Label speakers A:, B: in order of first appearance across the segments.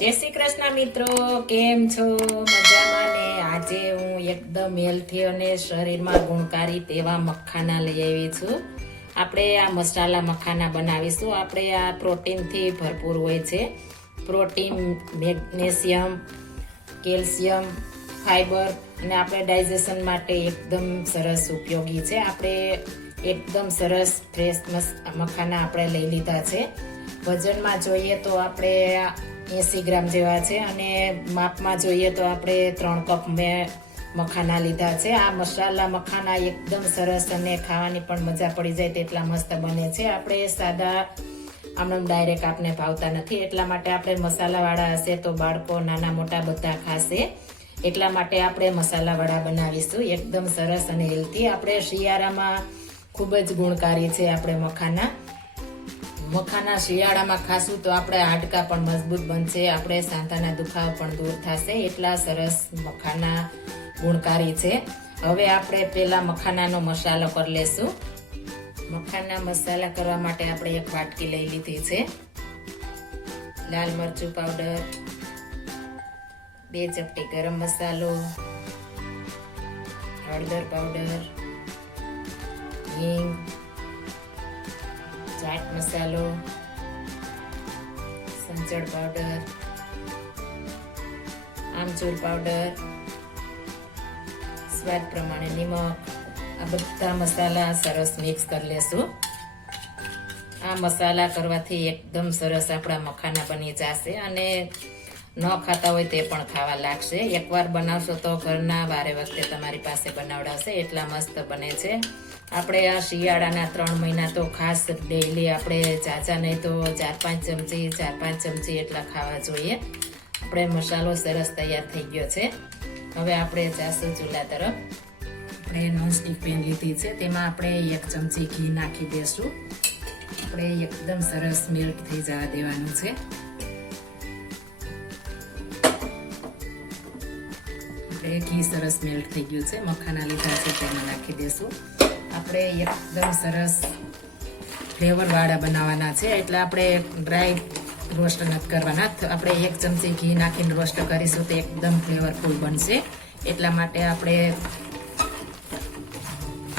A: જય શ્રી કૃષ્ણ મિત્રો, કેમ છો? મજામાં ને? આજે હું એકદમ હેલ્થી અને શરીરમાં ગુણકારી તેવા મખાના લઈ આવી છું. આપણે આ મસાલા મખાના બનાવીશું. આપણે આ પ્રોટીનથી ભરપૂર હોય છે. પ્રોટીન, મેગ્નેશિયમ, કેલ્શિયમ ફાઈબર અને આપણે ડાયજેશન માટે એકદમ સરસ ઉપયોગી છે. આપણે એકદમ સરસ ફ્રેશ મખાના આપણે લઈ લીધા છે. વજનમાં જોઈએ તો આપણે એંસી ગ્રામ જેવા છે અને માપમાં જોઈએ તો આપણે ત્રણ કપ મેં મખાના લીધા છે. આ મસાલા મખાના એકદમ સરસ અને ખાવાની પણ મજા પડી જાય તેટલા મસ્ત બને છે. આપણે સાદા આમ ડાયરેક્ટ આપને ભાવતા નથી. એટલા માટે આપણે મસાલાવાળા હશે તો બાળકો નાના મોટા બધા ખાશે. એટલા માટે આપણે મસાલાવાળા બનાવીશું. એકદમ સરસ અને હેલ્ધી આપણે શિયાળામાં ખૂબ જ ગુણકારી છે આપણે મખાના. મખાના શિયાળામાં ખાશું તો આપણે હાડકા પણ મજબૂત બનશે, આપણે સાંધાના દુખાવા પણ દૂર થશે. એટલા સરસ મખાના ગુણકારી છે. હવે આપણે પહેલા મખાનાનો મસાલો કરી લેશું. મખાના મસાલા કરવા માટે આપણે એક વાટકી લઈ લીધી છે. લાલ મરચું પાવડર, બે ચપટી ગરમ મસાલો, હળદર પાવડર, હિંગ ચાટ મસાલો, સંચળ પાવડર આમચૂર પાવડર સ્વાદ પ્રમાણે નિમક, આ બધા મસાલા સરસ મિક્સ કરી લેશું. આ મસાલા કરવાથી એકદમ સરસ આપણા મખાના બની જશે અને ન ખાતા હોય તે પણ ખાવા લાગશે. એકવાર બનાવશો તો ઘરના વારે વખતે તમારી પાસે બનાવડાવશે. એટલા મસ્ત બને છે. આપણે આ શિયાળાના ત્રણ મહિના તો ખાસ ડેઈલી આપણે ચાચા નહીં તો ચાર પાંચ ચમચી, ચાર પાંચ ચમચી એટલા ખાવા જોઈએ. આપણે મસાલો સરસ તૈયાર થઈ ગયો છે. હવે આપણે જાસુ ચૂલા તરફ. આપણે નોનસ્ટિક પેન લીધી છે. તેમાં આપણે એક ચમચી ઘી નાખી દેશું. આપણે એકદમ સરસ મિલ્ક થઈ જવા દેવાનું છે. આપણે ઘી સરસ મેલ્ટ થઈ ગયું છે. મખાના લીધા છે તેમાં નાખી દેશું. આપણે એકદમ સરસ ફ્લેવરવાળા બનાવવાના છે. એટલે આપણે ડ્રાય રોસ્ટ નથી કરવાના. આપણે એક ચમચી ઘી નાખીને રોસ્ટ કરીશું તો એકદમ ફ્લેવરફુલ બનશે. એટલા માટે આપણે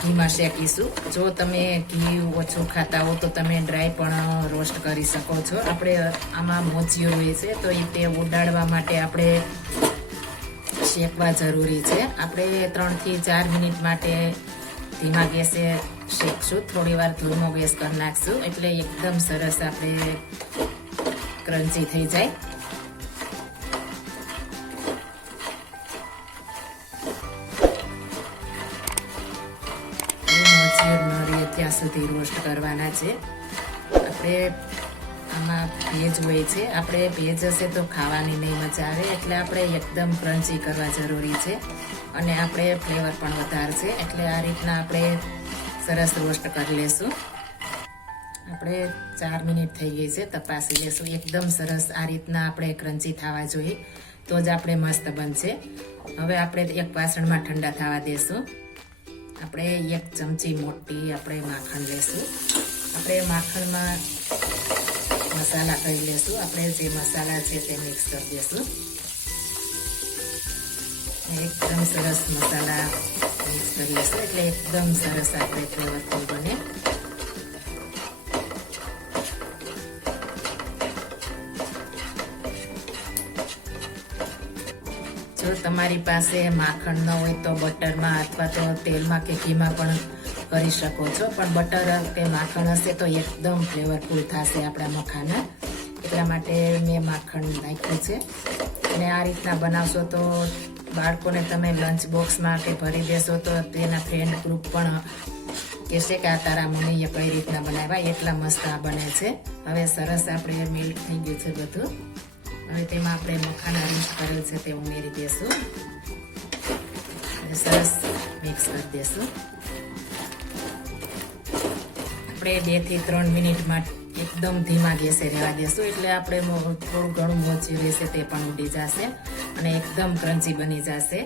A: ઘીમાં શેકીશું. જો તમે ઘી ઓછું ખાતા હો તો તમે ડ્રાય પણ રોસ્ટ કરી શકો છો. આપણે આમાં મોચીઓ હોય છે તો એ તે ઉડાડવા માટે આપણે શેકવા જરૂરી છે. આપણે ત્રણથી ચાર મિનિટ માટે ધીમા ગેસે શેકશું. થોડી વાર ધીમો ગેસ કરી નાખશું. એટલે એકદમ સરસ આપણે ક્રન્ચી થઈ જાય. ત્યાં સુધી રોસ્ટ કરવાના છે. આપણે આમાં ભેજ હોય છે. આપણે ભેજ હશે તો ખાવાની નહીં મજા આવે, એટલે આપણે એકદમ ક્રન્ચી કરવા જરૂરી છે. અને આપણે ફ્લેવર પણ વધારશે એટલે આ રીતના આપણે સરસ રોસ્ટ કરી લેશું. આપણે ચાર મિનિટ થઈ ગઈ છે, તપાસી લેશું. એકદમ સરસ આ રીતના આપણે ક્રન્ચી થવા જોઈએ, તો જ આપણે મસ્ત બનશે. હવે આપણે એક વાસણમાં ઠંડા થવા દેશું. આપણે એક ચમચી મોટી આપણે માખણ લેશું. આપણે માખણમાં મસાલા કરી લેશું. આપણે જે મસાલા છે તે મિક્સ કરી દેશું. એકદમ સરસ મસાલા મિક્સ કરી લેશું. એટલે એકદમ સરસ આપણે ફ્લેવરફુલ બને. જો તમારી પાસે માખણ ન હોય તો બટરમાં અથવા તો તેલમાં કે ઘીમાં પણ કરી શકો છો. પણ બટર કે માખણ હશે તો એકદમ ફ્લેવરફુલ થશે આપણા મખાના. એટલા માટે મેં માખણ નાખ્યું છે. અને આ રીતના બનાવશો તો બાળકોને તમે લંચ બોક્સમાં કે ભરી દેશો તો તેના ફ્રેન્ડ ગ્રુપ પણ કહેશે કે આ તારા મમ્મીએ કઈ રીતના બનાવ્યા, એટલા મસ્ત આ બને છે. હવે સરસ આપણે મિલ્ક થઈ ગયું છે બધું. હવે તેમાં આપણે મખાના મિક્સ કરેલ છે તે ઉમેરી દેશું. સરસ મિક્સ કરી દેશું. આપણે બેથી ત્રણ મિનિટમાં એકદમ ધીમા ગેસે રહેવા દેશું. એટલે આપણે થોડું ઘણું મોચી રહેશે તે પણ ઉડી જશે અને એકદમ ક્રન્ચી બની જશે.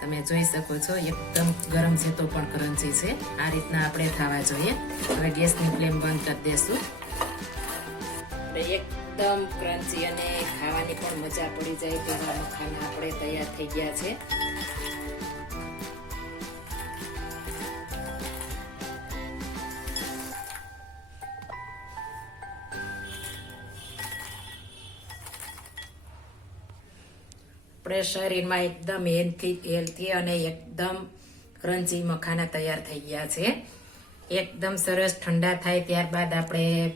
A: તમે જોઈ શકો છો, એકદમ ગરમ છે તો પણ ક્રન્ચી છે. આ રીતના આપણે થવા જોઈએ. હવે ગેસની ફ્લેમ બંધ કરી દેશું. એકદમ ક્રન્ચી અને ખાવાની પણ મજા પડી જાય તેવા મખાના આપણે તૈયાર થઈ ગયા છે. આપણે શરીરમાં એકદમ હેલ્થી હેલ્થી અને એકદમ ક્રન્ચી મખાના તૈયાર થઈ ગયા છે. એકદમ સરસ ઠંડા થાય ત્યારબાદ આપણે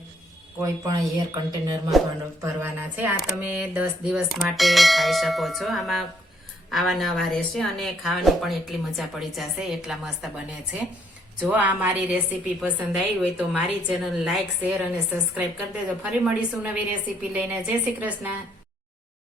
A: કોઈ પણ એર કન્ટેનરમાં ભરવાના છે. આ તમે દસ દિવસ માટે ખાઈ શકો છો. આમાં આવા નવા રહેશે અને ખાવાની પણ એટલી મજા પડી જશે, એટલા મસ્ત બને છે. જો આ મારી રેસીપી પસંદ આવી હોય તો મારી ચેનલ લાઇક શેર અને સબસ્ક્રાઇબ કરી દેજો. ફરી મળીશું નવી રેસીપી લઈને. જય શ્રી કૃષ્ણ.